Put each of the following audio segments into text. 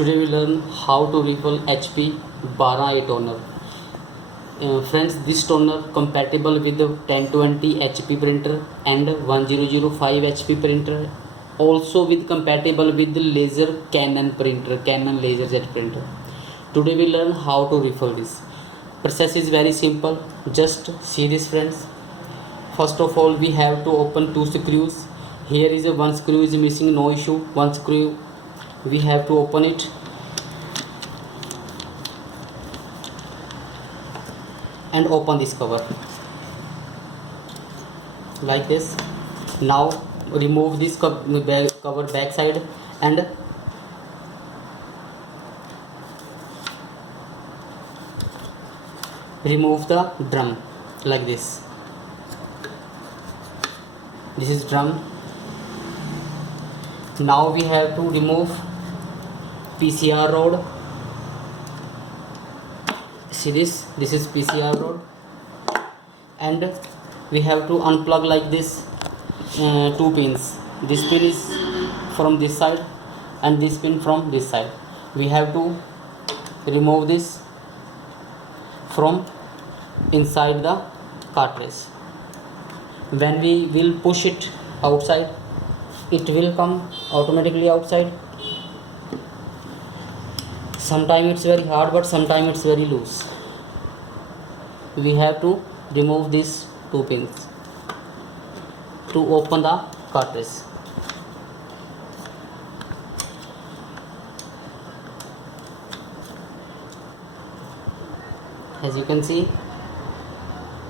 Today we learn how to refill HP 12A toner. Friends, this toner compatible with the 1020 HP printer and 1005 HP printer. Also with compatible with the laser Canon printer, Canon LaserJet printer. Today we learn how to refill this. Process is very simple. Just see this, friends. First of all, we have to open two screws. Here is a one screw is missing, no issue. One screw we have to open it and open this cover like this. Now remove this cover back side and remove the drum like this. This is drum. Now we have to remove PCR rod. See this is PCR rod, and we have to unplug like this two pins. This pin is from this side and this pin from this side. We have to remove this from inside the cartridge. When we will push it outside, it will come automatically outside. Sometimes it's very hard, but sometimes it's very loose. We have to remove these two pins to open the cartridge. As you can see,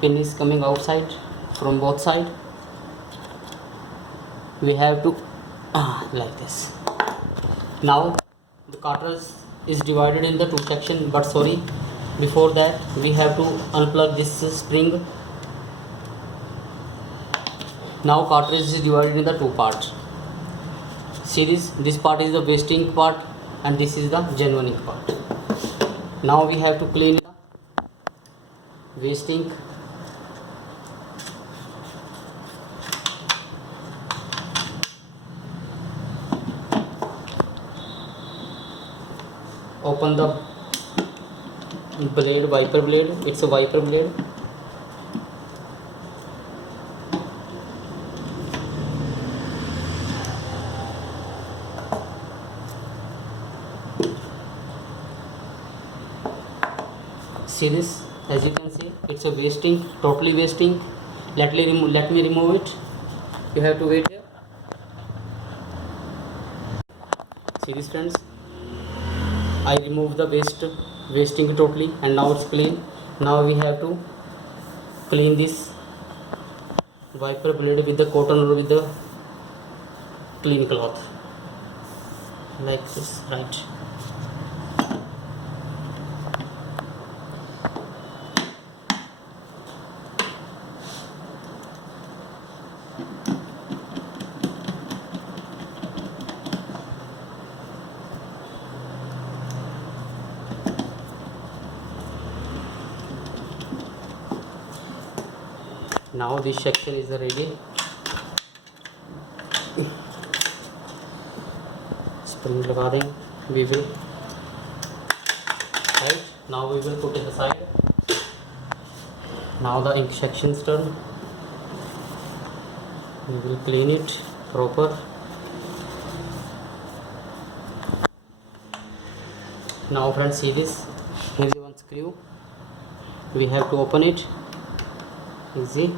pin is coming outside from both sides. We have to like this. Now the cartridge is divided in the two section, but sorry, before that we have to unplug this spring. Now cartridge is divided in the two parts. See this part is the wasting part and this is the genuine part. Now we have to clean the wasting. Open the blade, wiper blade. It's a wiper blade. See this, as you can see, it's a wasting, totally wasting. Let me remove it. You have to wait here. See this, friends, I remove the wasting totally, and now it's clean. Now we have to clean this wiper blade with the cotton or with the clean cloth like this, right? Now this section is ready. Spring लगा दें. We will, right? Now we will put it aside. Now the ink section is done. We will clean it proper. Now friends, see this. Here is one screw. We have to open it. Easy.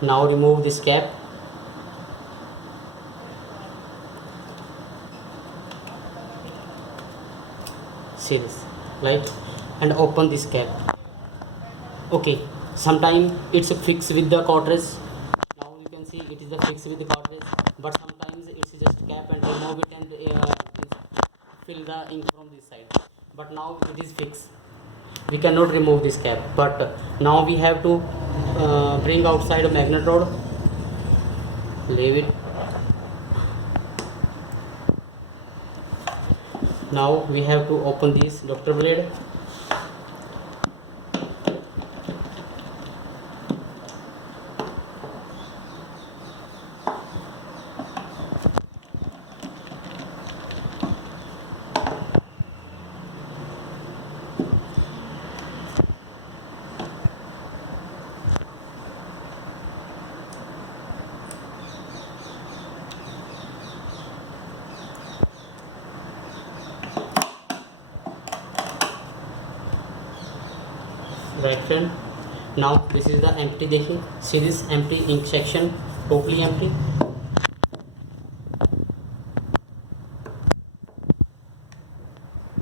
Now remove this cap. See this, right? And open this cap. Okay, sometimes it's fixed with the cartridge. Now you can see it is the fixed with the cartridge, but sometimes it's just cap and remove it and fill the ink from this side. But now it is fixed. We cannot remove this cap, but now we have to bring outside a magnet rod. Leave it. Now we have to open this doctor blade. right friend. Now this is the empty, देखिए series empty, ink section totally empty.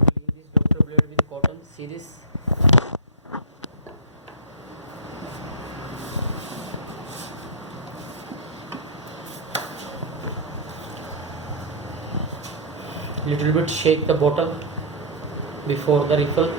Clean this Dr. blade with cotton series. Little bit shake the bottle before the refill.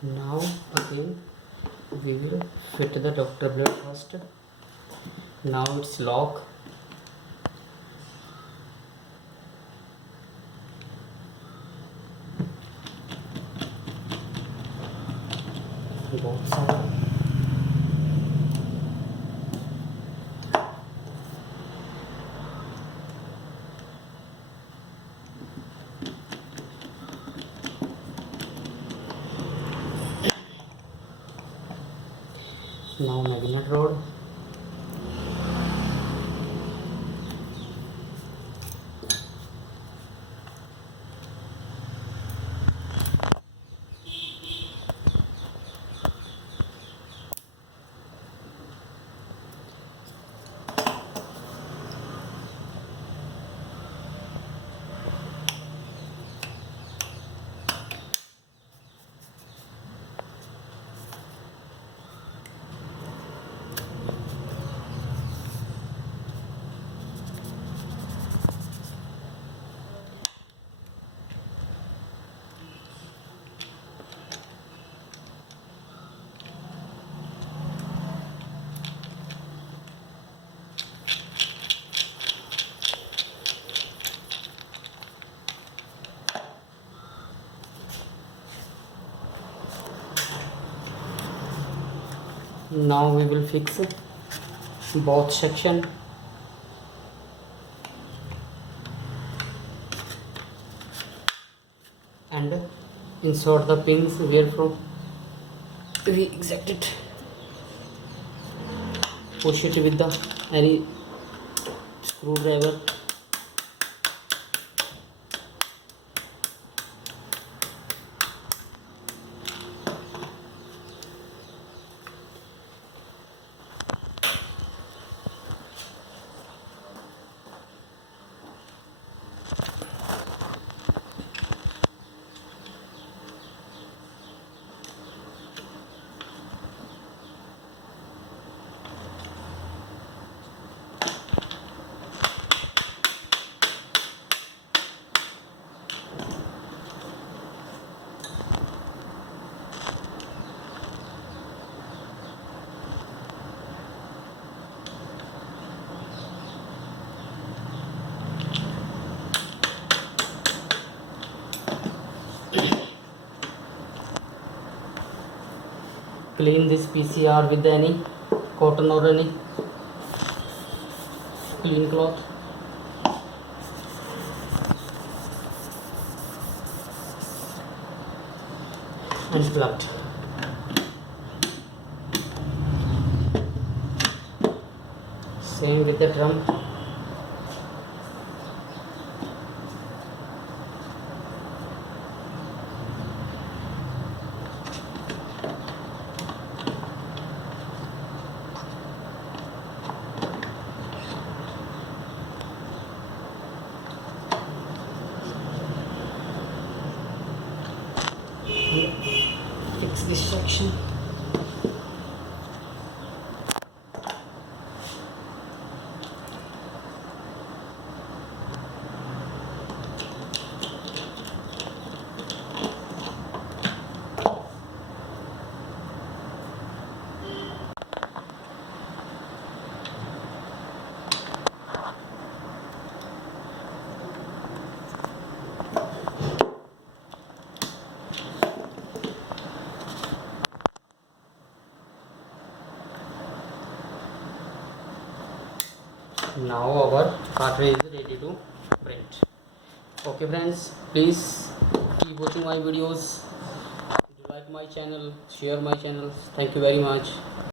Now again we will fit the Dr. blade first. Now it's lock. Both sides. Now magnet rod. Now we will fix both section. And insert the pins where from we exact it. Push it with the any screwdriver. clean this PCR with any cotton or any clean cloth. And plugged. Same with the drum. Fix this section. Now our cartridge is ready to print. Okay friends, please keep watching my videos. If you like my channel, share my channel. Thank you very much.